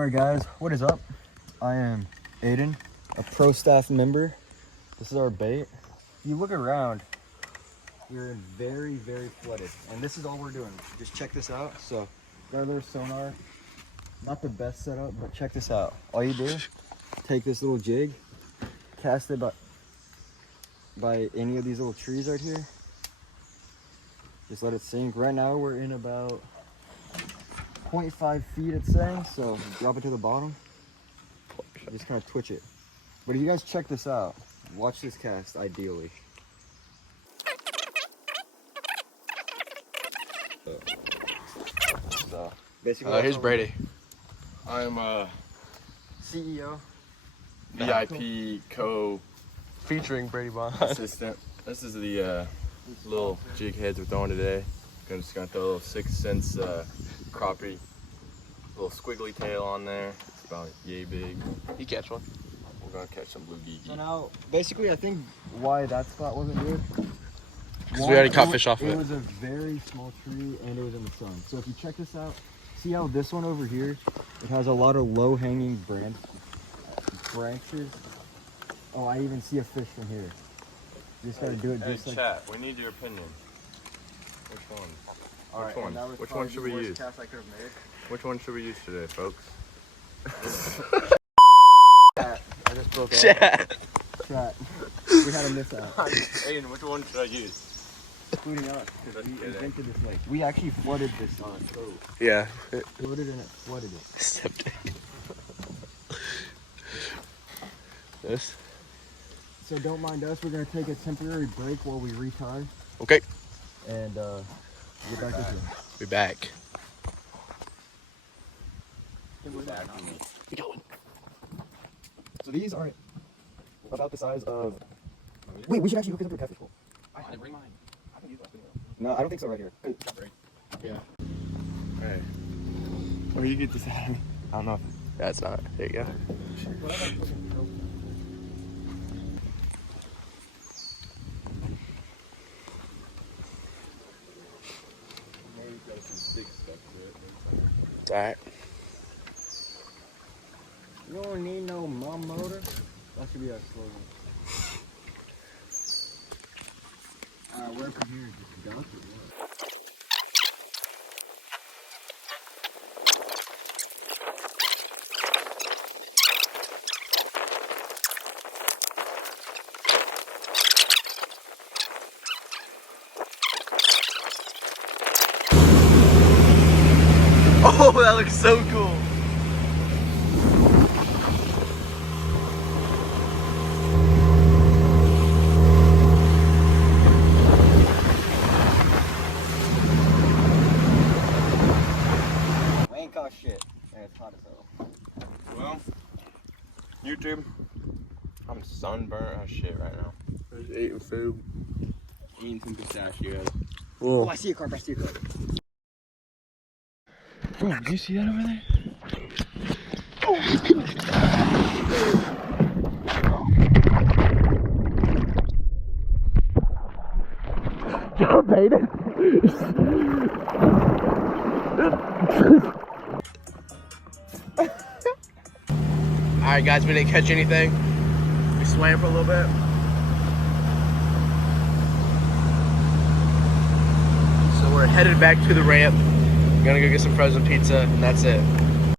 Alright guys, what is up? I am Aiden, a pro staff member. This is our bait. If you look around, we're very, very flooded. And this is all we're doing. Just check this out. So, got a little sonar. Not the best setup, but check this out. All you do, take this little jig, cast it by any of these little trees right here. Just let it sink. Right now we're in about 0.5 feet it's saying, so drop it to the bottom. Just kind of twitch it. But if you guys check this out, watch this cast ideally. So basically Here's Brady. I'm CEO. VIP Featuring Brady Bond. assistant. This is the little jig heads we're throwing today. I'm just gonna throw a little 6 cents crappie, little squiggly tail on there. It's about yay big. You catch one. We're gonna catch some blue geeky. So now, basically I think why that spot wasn't good. Because we already caught fish off of it. it. It was a very small tree and it was in the sun. So if you check this out, see how this one over here, it has a lot of low-hanging branches. Oh, I even see a fish from here. You just gotta do it just like chat, we need your opinion. Which one? All right, Which one? and that was Which probably one should the we worst use? cast I could have made. Which one should we use today, folks? Chat. I just broke out. Chat. Chat. We had a miss out. Aiden, which one should I use? Including us, because we Just kidding. invented this lake. We actually flooded this on cove. Yeah. Flooded and it flooded it. This. So don't mind us. We're gonna take a temporary break while we retie Okay. and get back with you. Be back. So these are about the size of. Wait, we should actually hook it up to a catfish pole. I didn't bring mine. I can use that. No, I don't think so. Right here. Yeah. Hey. Oh, you get this out of me. I don't know if That's not. There you go. It's alright. You don't need no mom motor. That should be our slogan. Where from here? Just duck or what? Oh, that looks so cool. We ain't caught shit, and it's hot as hell. Well, YouTube, I'm sunburnt as shit right now. Just eating food. Eating some pistachios. Oh, I see a carp. I see a carp. Bro, do you see that over there? Y'all baited? Alright guys, we didn't catch anything. We swam for a little bit. So we're headed back to the ramp. We're gonna go get some frozen pizza and that's it.